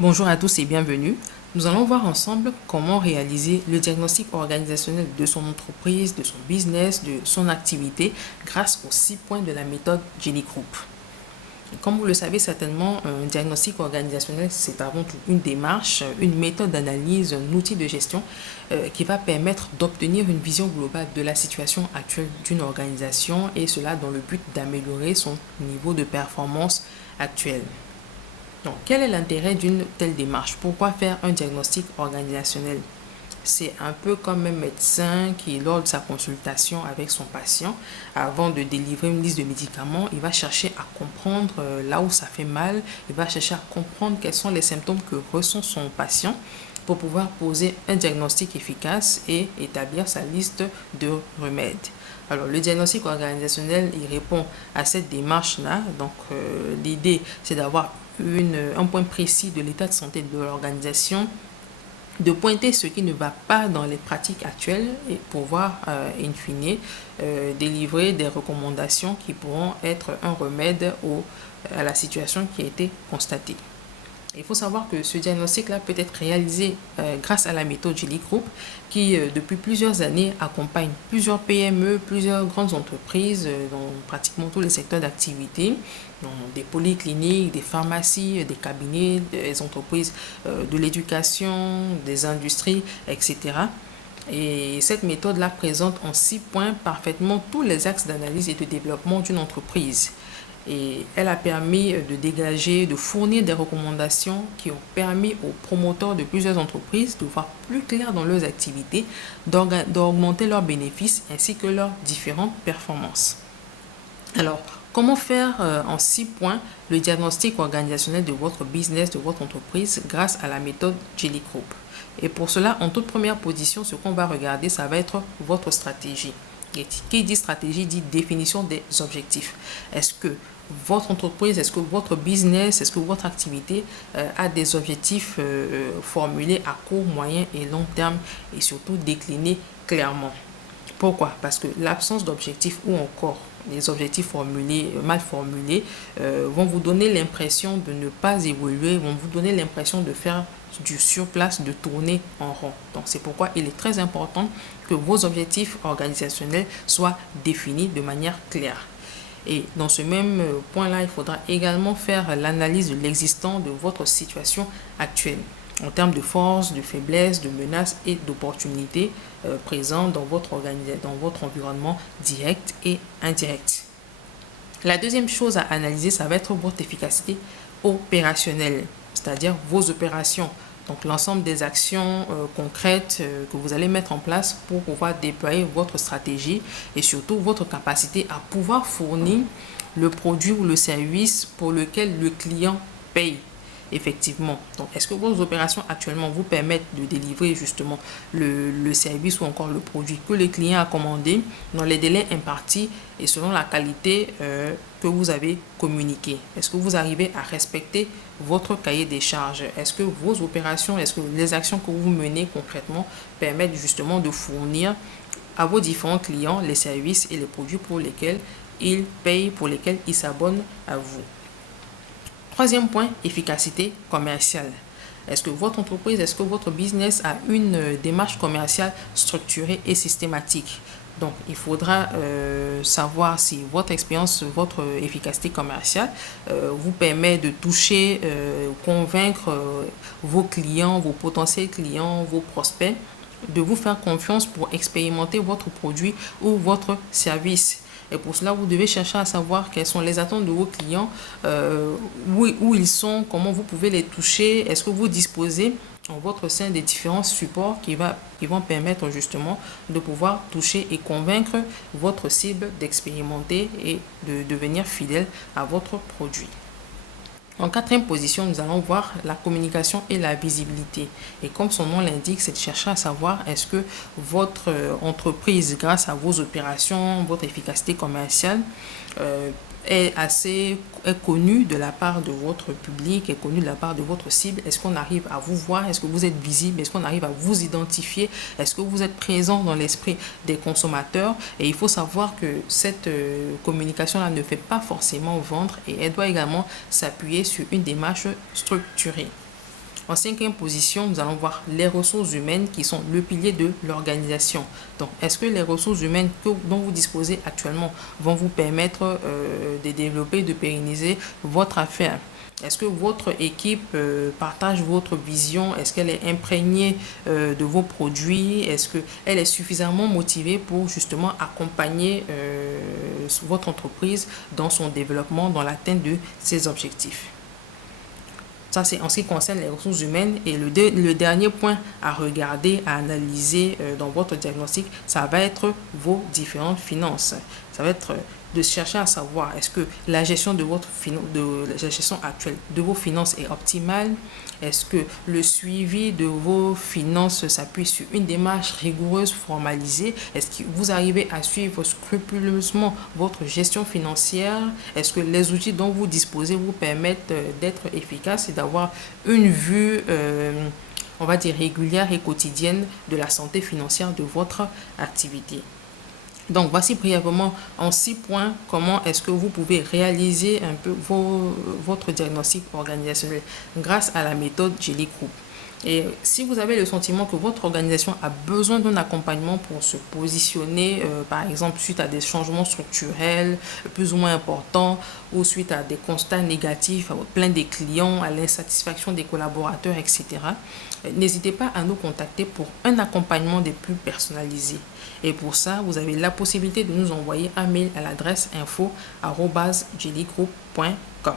Bonjour à tous et bienvenue. Nous allons voir ensemble comment réaliser le diagnostic organisationnel de son entreprise, de son business, de son activité grâce aux 6 points de la méthode Jelly Group. Comme vous le savez certainement, un diagnostic organisationnel, c'est avant tout une démarche, une méthode d'analyse, un outil de gestion qui va permettre d'obtenir une vision globale de la situation actuelle d'une organisation et cela dans le but d'améliorer son niveau de performance actuel. Donc, quel est l'intérêt d'une telle démarche? Pourquoi faire un diagnostic organisationnel? C'est un peu comme un médecin qui, lors de sa consultation avec son patient, avant de délivrer une liste de médicaments, il va chercher à comprendre là où ça fait mal, il va chercher à comprendre quels sont les symptômes que ressent son patient pour pouvoir poser un diagnostic efficace et établir sa liste de remèdes. Alors, le diagnostic organisationnel, il répond à cette démarche-là. Donc, l'idée, c'est d'avoir un point précis de l'état de santé de l'organisation, de pointer ce qui ne va pas dans les pratiques actuelles et pouvoir, in fine, délivrer des recommandations qui pourront être un remède à la situation qui a été constatée. Il faut savoir que ce diagnostic-là peut être réalisé grâce à la méthode Jelly Group qui, depuis plusieurs années, accompagne plusieurs PME, plusieurs grandes entreprises dans pratiquement tous les secteurs d'activité, des polycliniques, des pharmacies, des cabinets, des entreprises de l'éducation, des industries, etc. Et cette méthode-là présente en 6 points parfaitement tous les axes d'analyse et de développement d'une entreprise. Et elle a permis de dégager, de fournir des recommandations qui ont permis aux promoteurs de plusieurs entreprises de voir plus clair dans leurs activités, d'augmenter leurs bénéfices ainsi que leurs différentes performances. Alors, comment faire en 6 points le diagnostic organisationnel de votre business, de votre entreprise grâce à la méthode Jelly Group? Et pour cela, en toute première position, ce qu'on va regarder, ça va être votre stratégie. Et qui dit stratégie dit définition des objectifs. Est-ce que votre entreprise, est-ce que votre business, est-ce que votre activité a des objectifs formulés à court, moyen et long terme et surtout déclinés clairement? Pourquoi? Parce que l'absence d'objectifs ou encore les objectifs formulés, mal formulés, vont vous donner l'impression de ne pas évoluer, vont vous donner l'impression de faire du surplace, de tourner en rond. Donc, c'est pourquoi il est très important que vos objectifs organisationnels soient définis de manière claire. Et dans ce même point-là, il faudra également faire l'analyse de l'existant de votre situation actuelle en termes de force, de faiblesse, de menaces et d'opportunités présentes dans votre environnement direct et indirect. La deuxième chose à analyser, ça va être votre efficacité opérationnelle, c'est-à-dire vos opérations. Donc, l'ensemble des actions concrètes que vous allez mettre en place pour pouvoir déployer votre stratégie et surtout votre capacité à pouvoir fournir le produit ou le service pour lequel le client paye. Effectivement. Donc, est-ce que vos opérations actuellement vous permettent de délivrer justement le service ou encore le produit que le client a commandé dans les délais impartis et selon la qualité que vous avez communiqué? Est-ce que vous arrivez à respecter votre cahier des charges? Est-ce que vos opérations, est-ce que les actions que vous menez concrètement permettent justement de fournir à vos différents clients les services et les produits pour lesquels ils payent, pour lesquels ils s'abonnent à vous? Troisième point, efficacité commerciale. Est-ce que votre entreprise, est-ce que votre business a une démarche commerciale structurée et systématique? Donc, il faudra savoir si votre expérience, votre efficacité commerciale vous permet de toucher, convaincre vos clients, vos potentiels clients, vos prospects, de vous faire confiance pour expérimenter votre produit ou votre service. Et pour cela, vous devez chercher à savoir quelles sont les attentes de vos clients, où ils sont, comment vous pouvez les toucher. Est-ce que vous disposez en votre sein des différents supports qui vont permettre justement de pouvoir toucher et convaincre votre cible d'expérimenter et de devenir fidèle à votre produit. En quatrième position, nous allons voir la communication et la visibilité. Et comme son nom l'indique, c'est de chercher à savoir est-ce que votre entreprise, grâce à vos opérations, votre efficacité commerciale, est connue de la part de votre public, est connue de la part de votre cible. Est-ce qu'on arrive à vous voir? Est-ce que vous êtes visible? Est-ce qu'on arrive à vous identifier? Est-ce que vous êtes présent dans l'esprit des consommateurs? Et il faut savoir que cette communication-là ne fait pas forcément vendre et elle doit également s'appuyer sur une démarche structurée. En cinquième position, nous allons voir les ressources humaines qui sont le pilier de l'organisation. Donc, est-ce que les ressources humaines dont vous disposez actuellement vont vous permettre de développer, de pérenniser votre affaire? Est-ce que votre équipe partage votre vision? Est-ce qu'elle est imprégnée de vos produits? Est-ce qu'elle est suffisamment motivée pour justement accompagner votre entreprise dans son développement, dans l'atteinte de ses objectifs? Ça, c'est en ce qui concerne les ressources humaines. Et le dernier point à regarder, à analyser dans votre diagnostic, ça va être vos différentes finances. Ça va être de chercher à savoir est-ce que la gestion de la gestion actuelle de vos finances est optimale. Est-ce que le suivi de vos finances s'appuie sur une démarche rigoureuse, formalisée? Est-ce que vous arrivez à suivre scrupuleusement votre gestion financière? Est-ce que les outils dont vous disposez vous permettent d'être efficaces et d'avoir une vue, on va dire, régulière et quotidienne de la santé financière de votre activité? Donc, voici brièvement en 6 points comment est-ce que vous pouvez réaliser un peu votre diagnostic organisationnel grâce à la méthode Jelly Group. Et si vous avez le sentiment que votre organisation a besoin d'un accompagnement pour se positionner, par exemple suite à des changements structurels plus ou moins importants ou suite à des constats négatifs, à votre plainte des clients, à l'insatisfaction des collaborateurs, etc., n'hésitez pas à nous contacter pour un accompagnement des plus personnalisés. Et pour ça, vous avez la possibilité de nous envoyer un mail à l'adresse info@jellygroup.com.